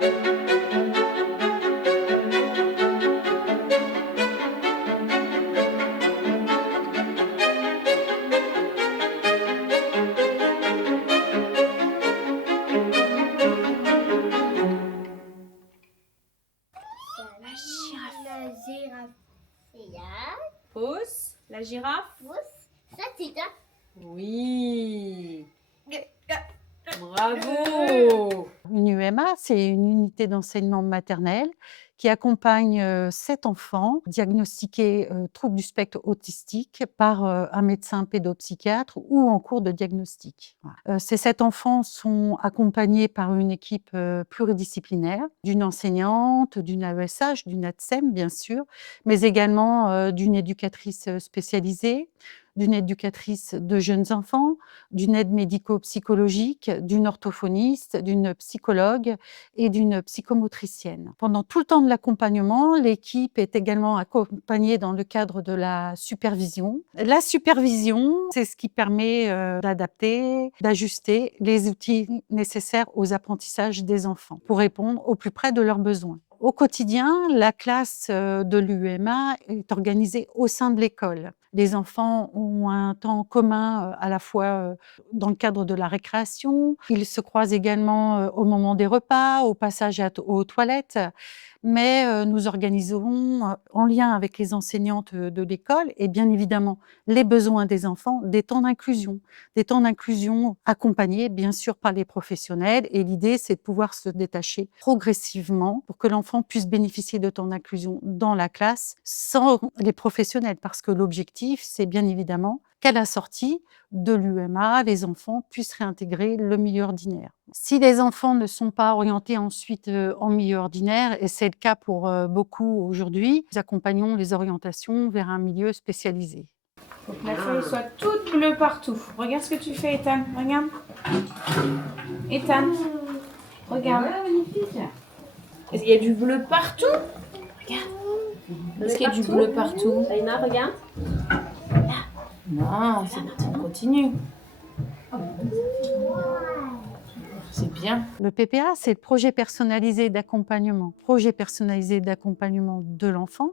La girafe. La girafe. Et là, Pause. La girafe. ça c'est ça. Oui. Bravo. Une UMA, c'est une unité d'enseignement maternel qui accompagne 7 enfants diagnostiqués troubles du spectre autistique par un médecin pédopsychiatre ou en cours de diagnostic. Voilà. Ces 7 enfants sont accompagnés par une équipe pluridisciplinaire, d'une enseignante, d'une AESH, d'une ATSEM bien sûr, mais également d'une éducatrice spécialisée, d'une éducatrice de jeunes enfants, d'une aide médico-psychologique, d'une orthophoniste, d'une psychologue et d'une psychomotricienne. Pendant tout le temps de l'accompagnement, l'équipe est également accompagnée dans le cadre de la supervision. La supervision, c'est ce qui permet d'adapter, d'ajuster les outils nécessaires aux apprentissages des enfants pour répondre au plus près de leurs besoins. Au quotidien, la classe de l'UEMA est organisée au sein de l'école. Les enfants ont un temps commun à la fois dans le cadre de la récréation. Ils se croisent également au moment des repas, au passage aux toilettes. Mais nous organisons, en lien avec les enseignantes de l'école et bien évidemment les besoins des enfants, des temps d'inclusion. Des temps d'inclusion accompagnés bien sûr par les professionnels. Et l'idée, c'est de pouvoir se détacher progressivement pour que l'enfant puisse bénéficier de temps d'inclusion dans la classe sans les professionnels. Parce que l'objectif, c'est bien évidemment qu'à la sortie de l'UMA, les enfants puissent réintégrer le milieu ordinaire. Si les enfants ne sont pas orientés ensuite en milieu ordinaire, et c'est le cas pour beaucoup aujourd'hui, nous accompagnons les orientations vers un milieu spécialisé. Faut que la feuille soit toute bleue partout. Regarde ce que tu fais, Ethan. Regarde. Ethan. Regarde. Magnifique. Est-ce qu'il y a du bleu partout? Regarde. Est-ce qu'il y a du bleu partout? Aïna, regarde. Non, on continue. C'est bien. Le PPA, c'est le projet personnalisé d'accompagnement. Projet personnalisé d'accompagnement de l'enfant.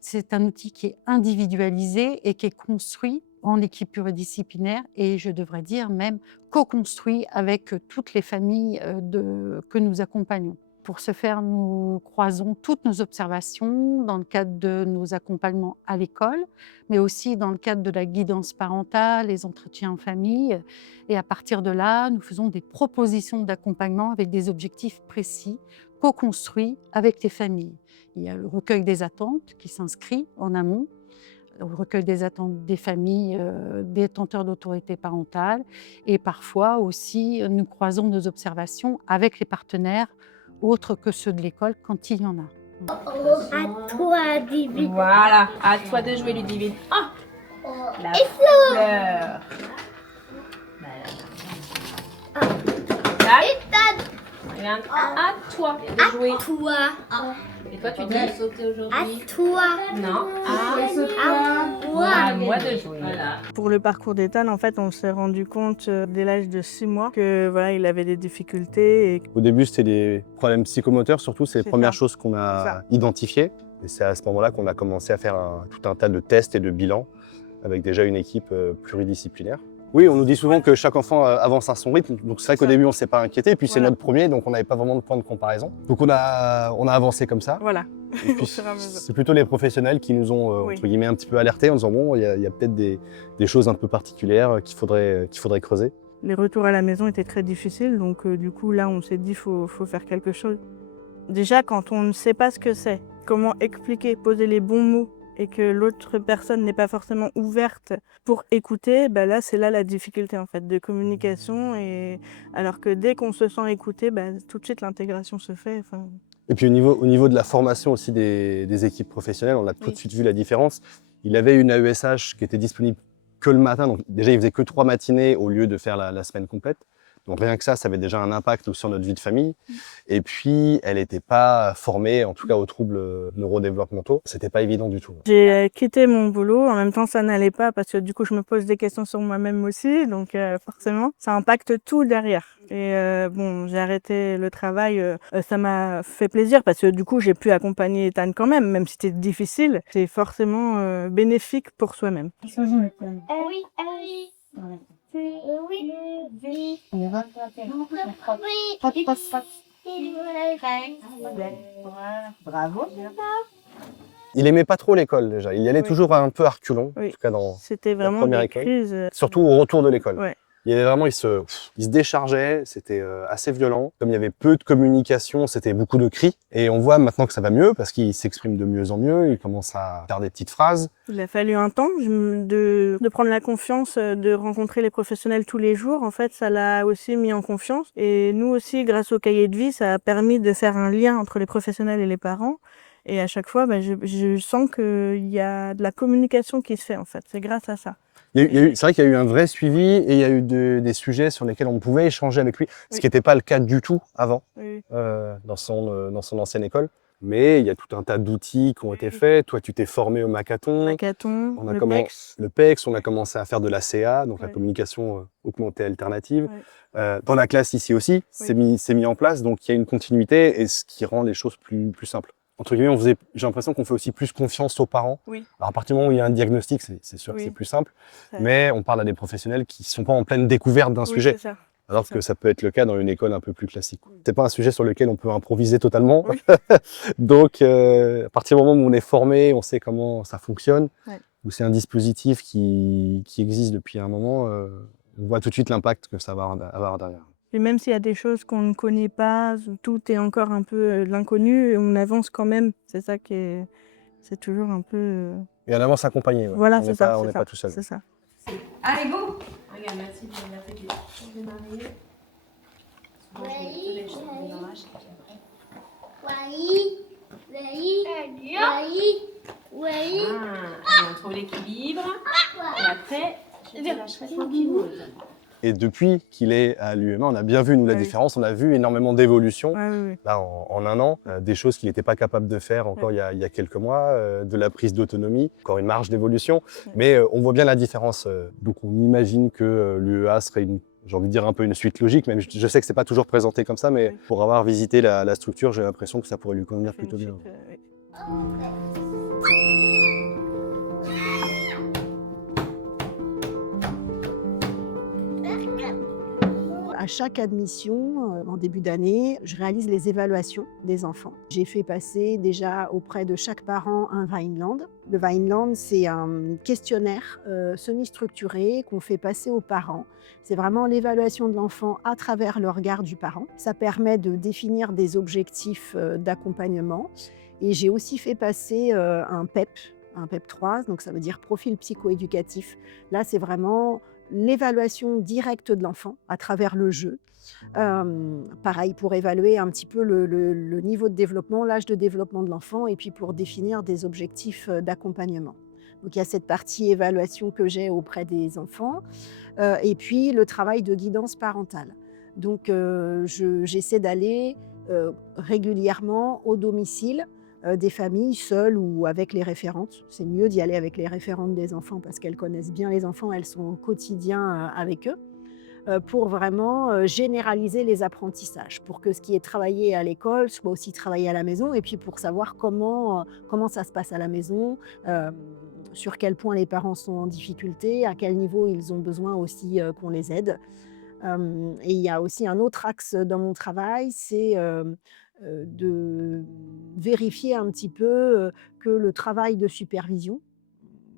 C'est un outil qui est individualisé et qui est construit en équipe pluridisciplinaire et je devrais dire même co-construit avec toutes les familles que nous accompagnons. Pour ce faire, nous croisons toutes nos observations dans le cadre de nos accompagnements à l'école, mais aussi dans le cadre de la guidance parentale, les entretiens en famille. Et à partir de là, nous faisons des propositions d'accompagnement avec des objectifs précis, co-construits avec les familles. Il y a le recueil des attentes qui s'inscrit en amont, le recueil des attentes des familles détenteurs d'autorité parentale. Et parfois aussi, nous croisons nos observations avec les partenaires autres que ceux de l'école quand il y en a. À toi, Divine. Voilà, à toi de jouer, Ludivine. Oh, la fleur. Tac. Regarde, à toi de jouer. Toi. Et toi, tu dis sauter À aujourd'hui? toi. Non, À à moi de jouer. Voilà. Pour le parcours d'Ethan, en fait, on s'est rendu compte dès l'âge de 6 mois que voilà, il avait des difficultés. Et... Au début, c'était des problèmes psychomoteurs, surtout, c'est les C'est premières ça. choses qu'on C'est a ça. identifiées. Et c'est à ce moment-là qu'on a commencé à faire tout un tas de tests et de bilans avec déjà une équipe pluridisciplinaire. Oui, on nous dit souvent que chaque enfant avance à son rythme, donc c'est vrai qu'au début on ne s'est pas inquiété, puis c'est Voilà. notre premier, donc on n'avait pas vraiment de point de comparaison. Donc on a avancé comme ça. Voilà. Et puis, Au fur et à mesure. c'est plutôt les professionnels qui nous ont Oui. entre guillemets un petit peu alertés en disant bon, il y a peut-être des choses un peu particulières qu'il faudrait creuser. Les retours à la maison étaient très difficiles, donc du coup là on s'est dit faut faire quelque chose. Déjà quand on ne sait pas ce que c'est, comment expliquer, poser les bons mots et que l'autre personne n'est pas forcément ouverte pour écouter, bah là c'est là la difficulté en fait de communication. Et alors que dès qu'on se sent écouté, bah, tout de suite l'intégration se fait. Enfin... Et puis au niveau de la formation aussi des équipes professionnelles, on a tout Oui. de suite vu la différence. Il avait une AESH qui était disponible que le matin, donc déjà il faisait que 3 matinées au lieu de faire la semaine complète. Donc rien que ça avait déjà un impact sur notre vie de famille. Et puis, elle n'était pas formée, en tout cas aux troubles neurodéveloppementaux. C'était pas évident du tout. J'ai quitté mon boulot, en même temps ça n'allait pas parce que du coup je me pose des questions sur moi-même aussi, donc forcément ça impacte tout derrière. Et bon, j'ai arrêté le travail, ça m'a fait plaisir parce que du coup j'ai pu accompagner Ethan quand même si c'était difficile. C'est forcément bénéfique pour soi-même. Oui, oui. Oui. Bravo. Il aimait pas trop l'école déjà. Il y allait Oui. toujours un peu à reculons, Oui. en tout cas dans C'était la vraiment première des école. crises. Surtout au retour de l'école. Ouais. Il y avait vraiment, il se déchargeait, c'était assez violent. Comme il y avait peu de communication, c'était beaucoup de cris. Et on voit maintenant que ça va mieux parce qu'il s'exprime de mieux en mieux, il commence à faire des petites phrases. Il a fallu un temps de prendre la confiance, de rencontrer les professionnels tous les jours. En fait, ça l'a aussi mis en confiance. Et nous aussi, grâce au cahier de vie, ça a permis de faire un lien entre les professionnels et les parents. Et à chaque fois, je sens qu'il y a de la communication qui se fait, en fait. C'est grâce à ça. C'est vrai qu'il y a eu un vrai suivi et il y a eu des sujets sur lesquels on pouvait échanger avec lui, ce Oui. qui n'était pas le cas du tout avant Oui. dans son ancienne école. Mais il y a tout un tas d'outils qui ont été faits. Toi, tu t'es formé au Makaton. Hackathon, On a le commen- PEX. Le PEX, on a commencé à faire de la CA, donc la Ouais. communication augmentée alternative. Ouais. Dans la classe ici aussi, c'est mis en place, donc il y a une continuité et ce qui rend les choses plus simples. Entre guillemets, j'ai l'impression qu'on fait aussi plus confiance aux parents. Oui. Alors à partir du moment où il y a un diagnostic, c'est sûr que Oui. c'est plus simple, Ça- mais on parle à des professionnels qui ne sont pas en pleine découverte d'un Oui, sujet. c'est ça. Alors c'est que ça. ça peut être le cas dans une école un peu plus classique. C'est pas un sujet sur lequel on peut improviser totalement. Oui. Donc, à partir du moment où on est formé, on sait comment ça fonctionne, Ouais. où c'est un dispositif qui existe depuis un moment, on voit tout de suite l'impact que ça va avoir derrière. Et même s'il y a des choses qu'on ne connaît pas, tout est encore un peu de l'inconnu, et on avance quand même. C'est ça qui est... C'est toujours un peu... Et on avance accompagné. Ouais. Voilà, On c'est n'est ça. pas, on c'est n'est ça, pas tout seul. C'est ça. Allez, go. Regarde, Mathilde, elle a fait des choses de mariée. Moi, je mets tous les choses de démarrage. On trouve l'équilibre. Et après, je te lâcherai tranquillement. Et depuis qu'il est à l'UMA, on a bien vu, nous, la Ouais. différence. On a vu énormément d'évolution. Ouais, oui. Là, en un an, des choses qu'il n'était pas capable de faire encore il y a quelques mois, de la prise d'autonomie, encore une marge d'évolution, mais on voit bien la différence. Donc on imagine que l'UEA serait j'ai envie de dire un peu une suite logique, même je sais que c'est pas toujours présenté comme ça, mais pour avoir visité la structure, j'ai l'impression que ça pourrait lui convenir plutôt bien. À chaque admission, en début d'année, je réalise les évaluations des enfants. J'ai fait passer déjà auprès de chaque parent un Vineland. Le Vineland, c'est un questionnaire semi-structuré qu'on fait passer aux parents. C'est vraiment l'évaluation de l'enfant à travers le regard du parent. Ça permet de définir des objectifs d'accompagnement. Et j'ai aussi fait passer un PEP 3, donc ça veut dire profil psychoéducatif. Là, c'est vraiment l'évaluation directe de l'enfant à travers le jeu. Pareil, pour évaluer un petit peu le niveau de développement, l'âge de développement de l'enfant, et puis pour définir des objectifs d'accompagnement. Donc il y a cette partie évaluation que j'ai auprès des enfants, et puis le travail de guidance parentale. Donc j'essaie d'aller régulièrement au domicile des familles seules ou avec les référentes. C'est mieux d'y aller avec les référentes des enfants parce qu'elles connaissent bien les enfants, elles sont au quotidien avec eux, pour vraiment généraliser les apprentissages, pour que ce qui est travaillé à l'école soit aussi travaillé à la maison, et puis pour savoir comment ça se passe à la maison, sur quel point les parents sont en difficulté, à quel niveau ils ont besoin aussi qu'on les aide. Et il y a aussi un autre axe dans mon travail, c'est de vérifier un petit peu que le travail de supervision,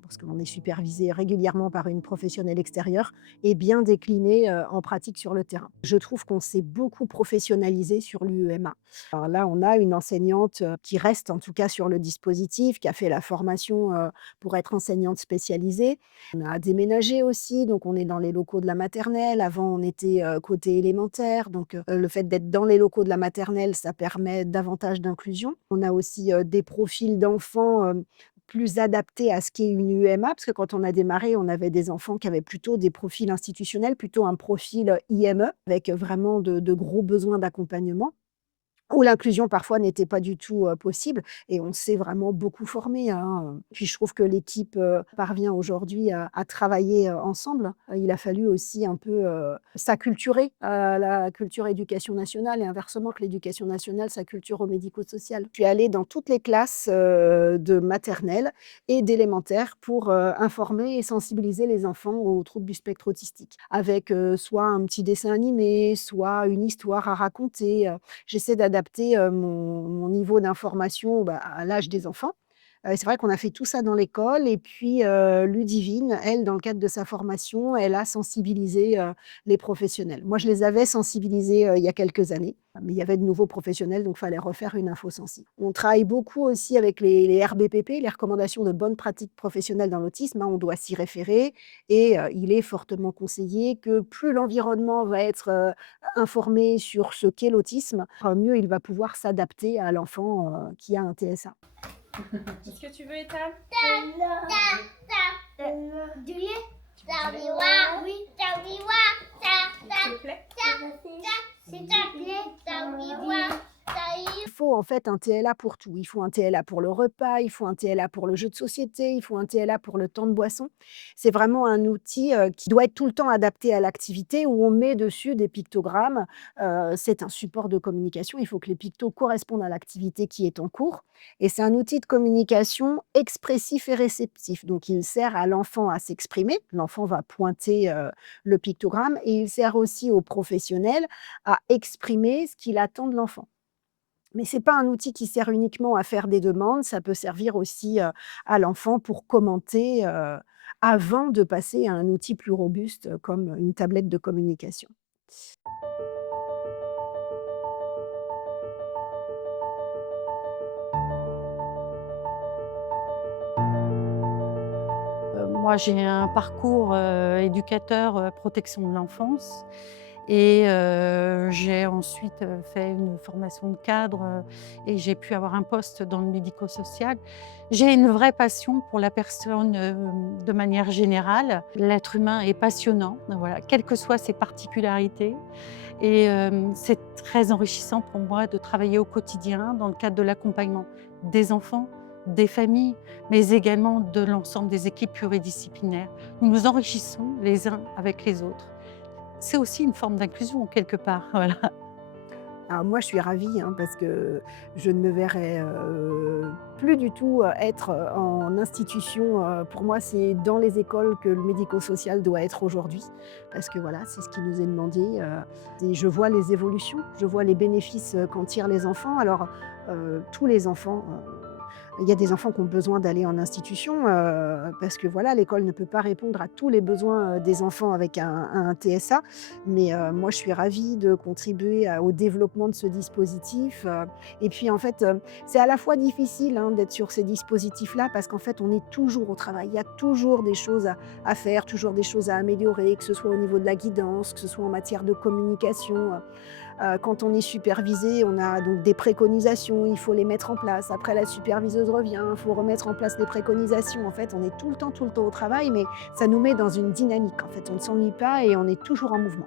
parce qu'on est supervisé régulièrement par une professionnelle extérieure, est bien décliné en pratique sur le terrain. Je trouve qu'on s'est beaucoup professionnalisé sur l'UEMA. Alors là, on a une enseignante qui reste en tout cas sur le dispositif, qui a fait la formation pour être enseignante spécialisée. On a déménagé aussi, donc on est dans les locaux de la maternelle. Avant, on était côté élémentaire, donc le fait d'être dans les locaux de la maternelle, ça permet davantage d'inclusion. On a aussi des profils d'enfants plus adapté à ce qu'est une UMA, parce que quand on a démarré, on avait des enfants qui avaient plutôt des profils institutionnels, plutôt un profil IME, avec vraiment de gros besoins d'accompagnement où l'inclusion parfois n'était pas du tout, possible et on s'est vraiment beaucoup formé, hein, Puis je trouve que l'équipe, parvient aujourd'hui à travailler, ensemble. Il a fallu aussi un peu, s'acculturer à la culture éducation nationale et inversement que l'éducation nationale s'acculture au médico-social. Je suis allée dans toutes les classes, de maternelle et d'élémentaire pour, informer et sensibiliser les enfants aux troubles du spectre autistique avec, soit un petit dessin animé, soit une histoire à raconter, j'essaie d'adapter, mon niveau d'information, bah, à l'âge des enfants. C'est vrai qu'on a fait tout ça dans l'école et puis, Ludivine, elle, dans le cadre de sa formation, elle a sensibilisé, les professionnels. Moi, je les avais sensibilisés, il y a quelques années, mais il y avait de nouveaux professionnels, donc il fallait refaire une info sensi. On travaille beaucoup aussi avec les RBPP, les recommandations de bonnes pratiques professionnelles dans l'autisme, hein, on doit s'y référer et il est fortement conseillé que plus l'environnement va être, informé sur ce qu'est l'autisme, mieux il va pouvoir s'adapter à l'enfant, qui a un TSA. Est-ce que tu veux, Ethan? Du lait. Tu veux du lait? Oui. S'il te plaît? S'il te plaît. Il faut en fait un TLA pour tout. Il faut un TLA pour le repas, il faut un TLA pour le jeu de société, il faut un TLA pour le temps de boisson. C'est vraiment un outil, qui doit être tout le temps adapté à l'activité où on met dessus des pictogrammes. C'est un support de communication, il faut que les pictos correspondent à l'activité qui est en cours et c'est un outil de communication expressif et réceptif. Donc il sert à l'enfant à s'exprimer, l'enfant va pointer, le pictogramme et il sert aussi au professionnel à exprimer ce qu'il attend de l'enfant. Mais c'est pas un outil qui sert uniquement à faire des demandes, ça peut servir aussi, à l'enfant pour commenter, avant de passer à un outil plus robuste, comme une tablette de communication. Moi, j'ai un parcours, éducateur, protection de l'enfance et j'ai ensuite, fait une formation de cadre, et j'ai pu avoir un poste dans le médico-social. J'ai une vraie passion pour la personne, de manière générale. L'être humain est passionnant, voilà, quelles que soient ses particularités et c'est très enrichissant pour moi de travailler au quotidien dans le cadre de l'accompagnement des enfants, des familles, mais également de l'ensemble des équipes pluridisciplinaires. Nous nous enrichissons les uns avec les autres. C'est aussi une forme d'inclusion quelque part, voilà. Alors moi, je suis ravie, hein, parce que je ne me verrais, plus du tout, être, en institution, pour moi, c'est dans les écoles que le médico-social doit être aujourd'hui. Parce que voilà, c'est ce qui nous est demandé, et je vois les évolutions, je vois les bénéfices, qu'en tirent les enfants. Alors, tous les enfants, il y a des enfants qui ont besoin d'aller en institution, parce que voilà, l'école ne peut pas répondre à tous les besoins, des enfants avec un TSA. Mais, moi, je suis ravie de contribuer au développement de ce dispositif, et puis en fait, c'est à la fois difficile, hein, d'être sur ces dispositifs-là parce qu'en fait, on est toujours au travail. Il y a toujours des choses à faire, toujours des choses à améliorer, que ce soit au niveau de la guidance, que ce soit en matière de communication. Quand on est supervisé, on a donc des préconisations, il faut les mettre en place. Après, la superviseuse revient, il faut remettre en place les préconisations. En fait, on est tout le temps au travail, mais ça nous met dans une dynamique. En fait, on ne s'ennuie pas et on est toujours en mouvement.